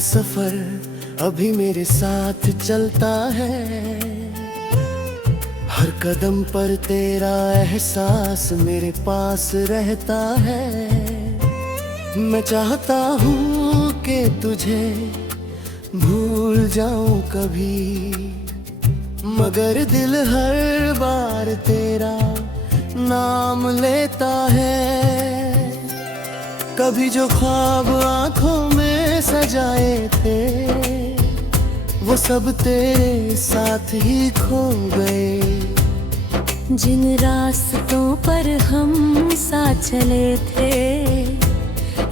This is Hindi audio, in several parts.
सफर अभी मेरे साथ चलता है। हर कदम पर तेरा एहसास मेरे पास रहता है। मैं चाहता हूँ कि तुझे भूल जाऊं कभी, मगर दिल हर बार तेरा नाम लेता है। कभी जो ख्वाब आंखों में सजाए थे, वो सब तेरे साथ ही खो गए। जिन रास्तों पर हम साथ चले थे,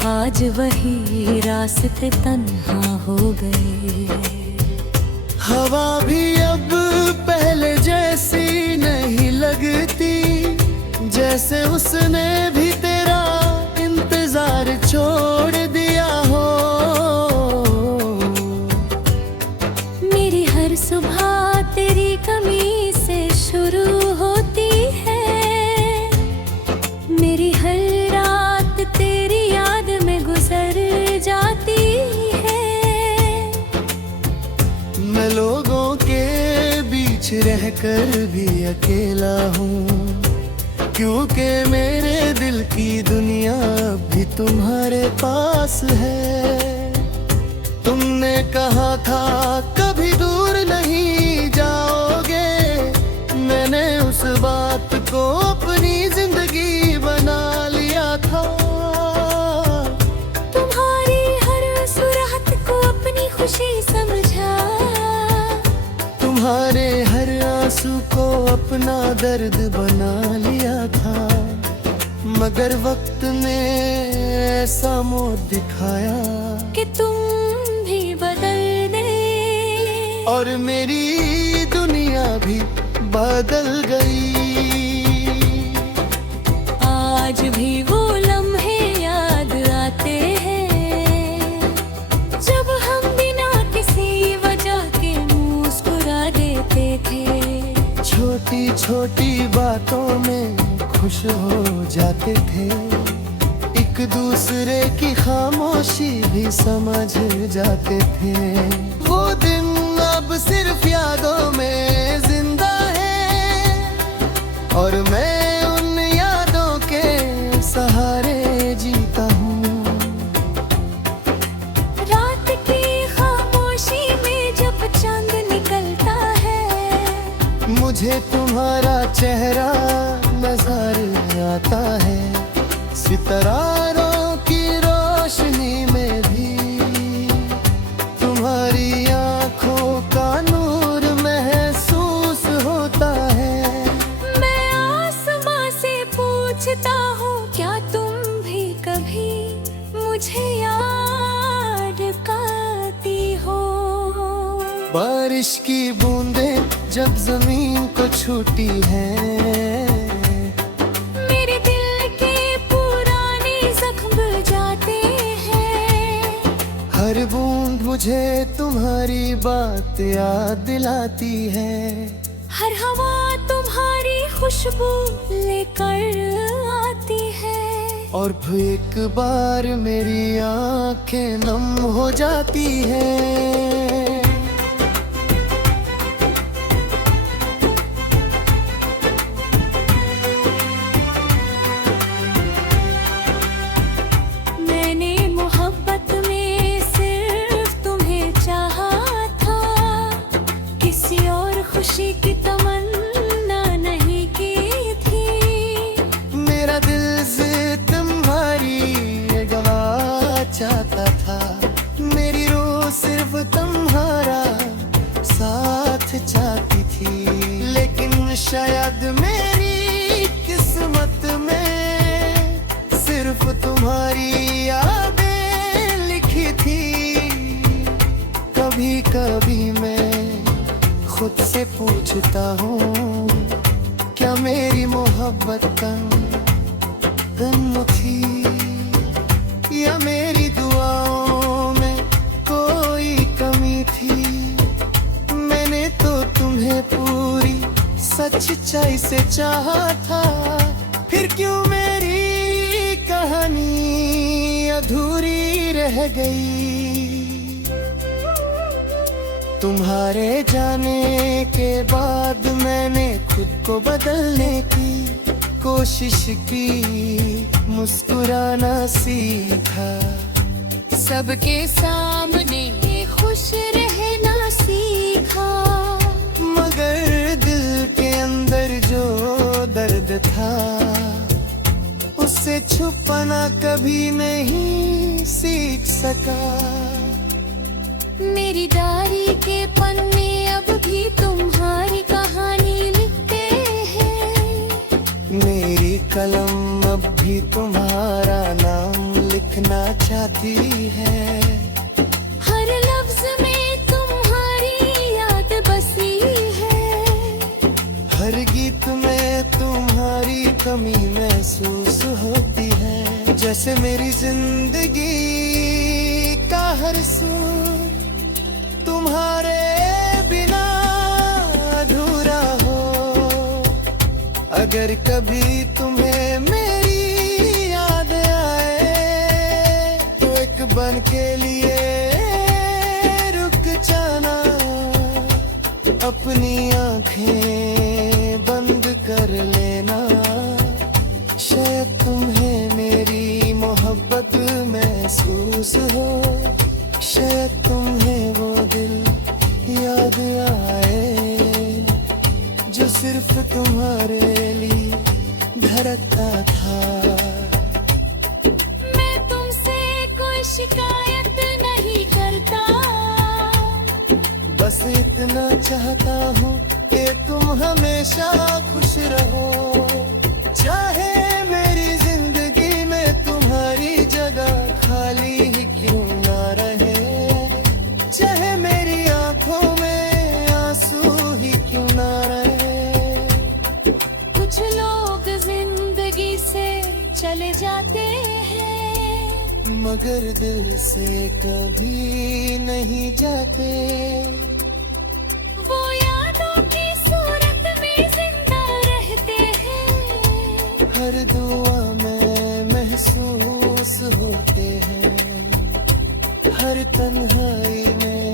आज वही रास्ते तन्हा हो गए। हवा भी अब पहले जैसी नहीं लगती, जैसे उसने भी तेरा इंतजार छोड़ दिया हो। मेरी हर सुबह तेरी कमी से शुरू होती है, मेरी हर रात तेरी याद में गुजर जाती है। मैं लोगों के बीच रहकर भी अकेला हूँ, क्योंकि मेरे दिल की दुनिया भी तुम्हारे पास है। तुमने कहा था कभी दूर नहीं जाओगे, मैंने उस बात को अपनी जिंदगी बना लिया था। तुम्हारी हर सुराहत को अपनी खुशी समझा, तुम्हारे हर आंसू को अपना दर्द बना लिया था। मगर वक्त ने ऐसा मोड़ दिखाया कि तुम भी बदल गए, और मेरी दुनिया भी बदल गई। आज भी वो लम्हे याद आते हैं, जब हम बिना किसी वजह के मुस्कुरा देते थे। छोटी छोटी बातों में खुश हो जाते थे, एक दूसरे की खामोशी भी समझ जाते थे। वो दिन अब सिर्फ यादों में जिंदा है, और मैं उन यादों के सहारे जीता हूँ। रात की खामोशी में जब चांद निकलता है, मुझे तुम्हारा चेहरा नजर आता है। सितारों की रोशनी में भी तुम्हारी आंखों का नूर महसूस होता है। मैं आसमां से पूछता हूँ, क्या तुम भी कभी मुझे याद करती हो? बारिश की बूंदें जब जमीन को छूती हैं, मेरे दिल के पुराने जख्म बुझ जाते हैं। हर बूंद मुझे तुम्हारी बात याद दिलाती है। हर हवा तुम्हारी खुशबू लेकर आती है, और फिर एक बार मेरी आंखें नम हो जाती हैं। मैंने मोहब्बत में सिर्फ तुम्हें चाहा था, किसी और खुशी की तमन्ना नहीं की थी। मेरा दिल से तुम्हारी गवा चाहता था, मेरी रूह सिर्फ तुम्हारा साथ चाहती थी। लेकिन शायद मेरी किस्मत में सिर्फ तुम्हारी यादें लिखी थी। कभी कभी मैं खुद से पूछता हूँ, क्या मेरी मोहब्बत कम थी, या मेरी दुआओं में कोई कमी थी। मैंने तो तुम्हें पूरी सच्चाई से चाहा था, फिर क्यों मेरी कहानी अधूरी रह गई। तुम्हारे जाने के बाद मैंने खुद को बदलने की कोशिश की, मुस्कुराना सीखा, सबके सामने खुश रहना सीखा। मगर दिल के अंदर जो दर्द था उसे छुपाना कभी नहीं सीख सका। मेरी डायरी के पन्ने अब भी तुम्हारी कहानी लिखते हैं, मेरी कलम अब भी तुम्हारा नाम लिखना चाहती है। हर लफ्ज में तुम्हारी याद बसी है, हर गीत में तुम्हारी कमी महसूस होती है। जैसे मेरी जिंदगी का हर सुर तुम्हारे बिना अधूरा हो। अगर कभी तुम्हें मेरी याद आए तो एक बन के लिए रुक जाना, अपनी आंखें बंद कर लेना। शायद तुम्हें मेरी मोहब्बत महसूस हो, शायद तुम्हें वो दिल याद आए जो सिर्फ तुम्हारे लिए धड़कता था। मैं तुमसे कोई शिकायत नहीं करता, बस इतना चाहता हूँ कि तुम हमेशा खुश रहो। चाहे मेरी जिंदगी में तुम्हारी जगह खाली ही क्यों ना रहे, चाहे मेरी आंखों में आंसू ही क्यों ना रहे। कुछ लोग जिंदगी से चले जाते हैं, मगर दिल से कभी नहीं जाते। वो यादों की सूरत में जिंदा रहते हैं, हर दुआ में महसूस होते हैं, हर तन्हाई में